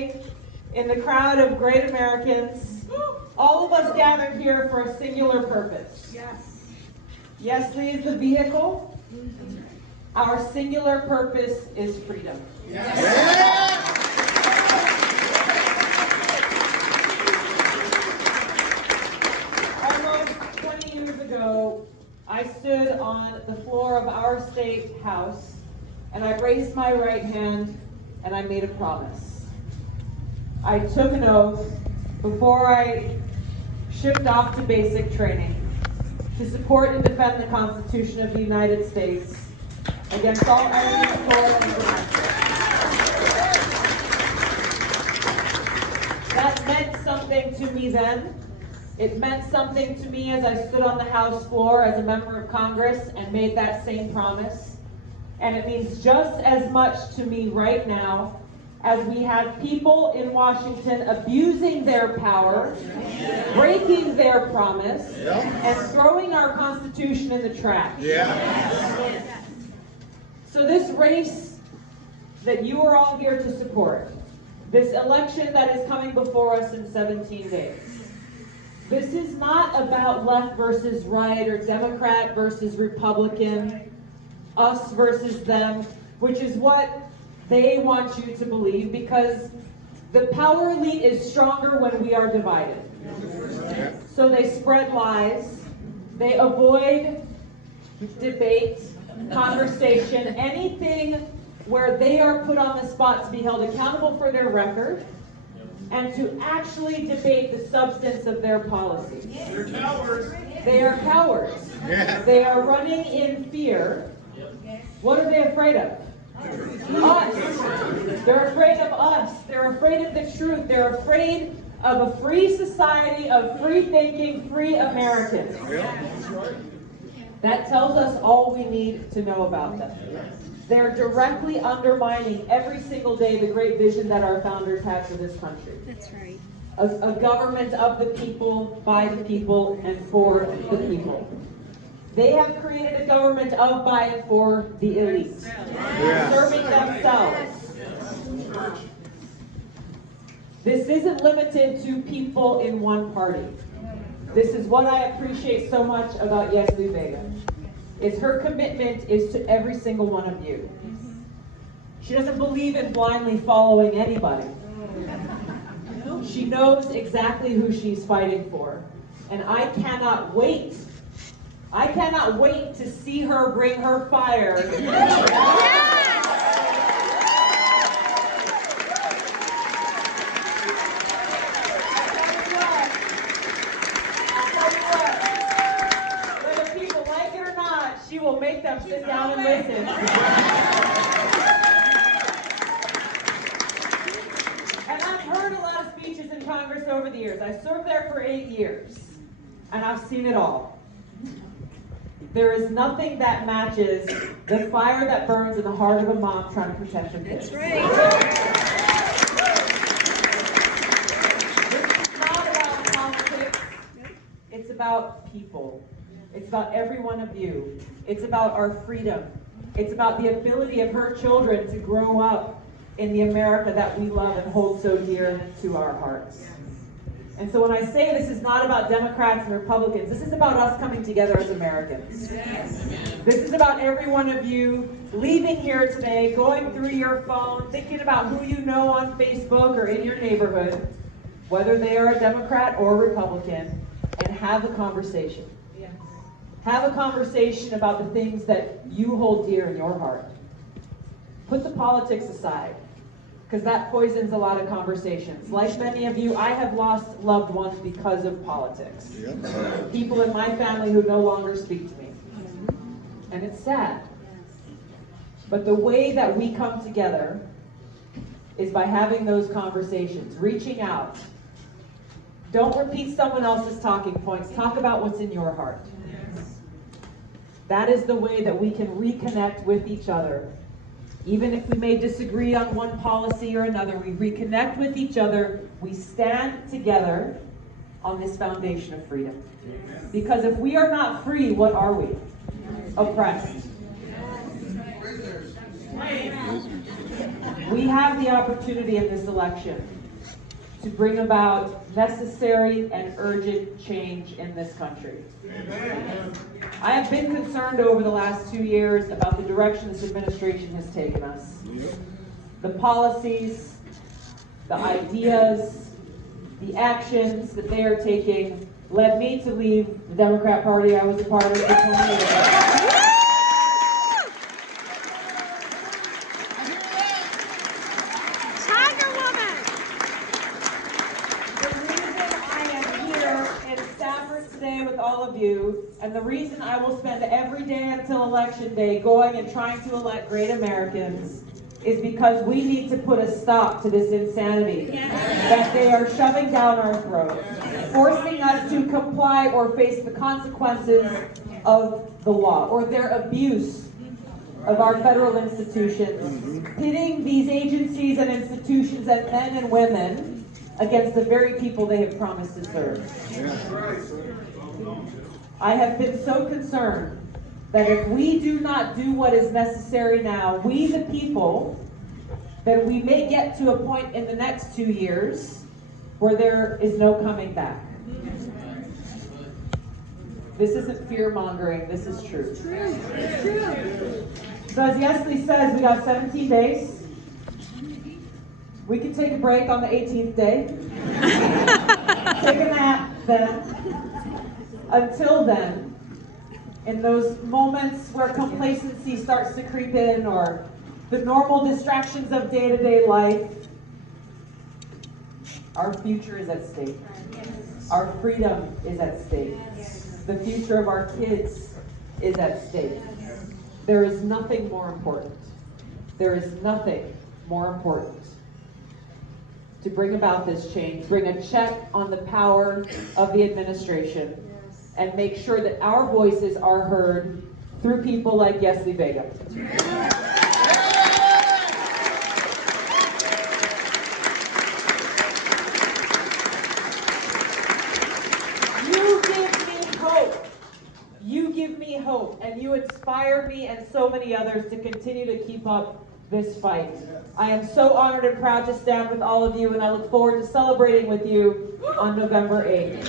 today in the crowd of great Americans, all of us gathered here for a singular purpose. Yes. Yesli is the vehicle. Our singular purpose is freedom. Yes. Almost 20 years ago, I stood on the floor of our state house and I raised my right hand and I made a promise. I took an oath before I shipped off to basic training to support and defend the Constitution of the United States against all enemies, foreign and domestic. That meant something to me then. It meant something to me as I stood on the House floor as a member of Congress and made that same promise. And it means just as much to me right now as we have people in Washington abusing their power, breaking their promise, and throwing our Constitution in the trash. So this race that you are all here to support, this election that is coming before us in 17 days, this is not about left versus right or Democrat versus Republican, us versus them, which is what they want you to believe, because the power elite is stronger when we are divided. So they spread lies, they avoid debate, conversation, anything where they are put on the spot to be held accountable for their record and to actually debate the substance of their policies. They're cowards. They are cowards. They are running in fear. What are they afraid of? Us. They're afraid of us. They're afraid of the truth. They're afraid of a free society, of free thinking, free Americans. That tells us all we need to know about them. They're directly undermining every single day the great vision that our founders had for this country. That's right. A government of the people, by the people, and for the people. They have created a government of, by, and for the elites, serving themselves. This isn't limited to people in one party. This is what I appreciate so much about Yesli Vega. Is her commitment is to every single one of you. She doesn't believe in blindly following anybody. She knows exactly who she's fighting for. And I cannot wait to see her bring her fire. Whether people like it or not, she will make them sit down and listen. And I've heard a lot of speeches in Congress over the years. I served there for 8 years, and I've seen it all. There is nothing that matches the fire that burns in the heart of a mom trying to protect her kids. That's right. This is not about politics. It's about people. It's about every one of you. It's about our freedom. It's about the ability of her children to grow up in the America that we love and hold so dear to our hearts. And so when I say this is not about Democrats and Republicans, this is about us coming together as Americans. Yes. This is about every one of you leaving here today, going through your phone, thinking about who you know on Facebook or in your neighborhood, whether they are a Democrat or a Republican, and have a conversation. Yes. Have a conversation about the things that you hold dear in your heart. Put the politics aside, because that poisons a lot of conversations. Like many of you, I have lost loved ones because of politics. People in my family who no longer speak to me. And it's sad. But the way that we come together is by having those conversations, reaching out. Don't repeat someone else's talking points. Talk about what's in your heart. That is the way that we can reconnect with each other. Even if we may disagree on one policy or another, we reconnect with each other. We stand together on this foundation of freedom. Because if we are not free, what are we? Oppressed. We have the opportunity in this election to bring about necessary and urgent change in this country. I have been concerned over the last 2 years about the direction this administration has taken us. The policies, the ideas, the actions that they are taking led me to leave the Democrat Party I was a part of for 20 years. Today with all of you, and the reason I will spend every day until election day going and trying to elect great Americans is because we need to put a stop to this insanity that they are shoving down our throats, forcing us to comply or face the consequences of the law or their abuse of our federal institutions, pitting these agencies and institutions and men and women against the very people they have promised to serve. I have been so concerned that if we do not do what is necessary now, we the people, that we may get to a point in the next 2 years where there is no coming back. This isn't fear-mongering, this is true. So as Yesli says, we got 17 days. We can take a break on the 18th day. Take a nap then. Until then, in those moments where complacency starts to creep in or the normal distractions of day-to-day life, our future is at stake. Our freedom is at stake. The future of our kids is at stake. There is nothing more important. There is nothing more important to bring about this change, bring a check on the power of the administration, and make sure that our voices are heard through people like Yesli Vega. You give me hope. You give me hope, and you inspire me and so many others to continue to keep up this fight. I am so honored and proud to stand with all of you, and I look forward to celebrating with you on November 8th.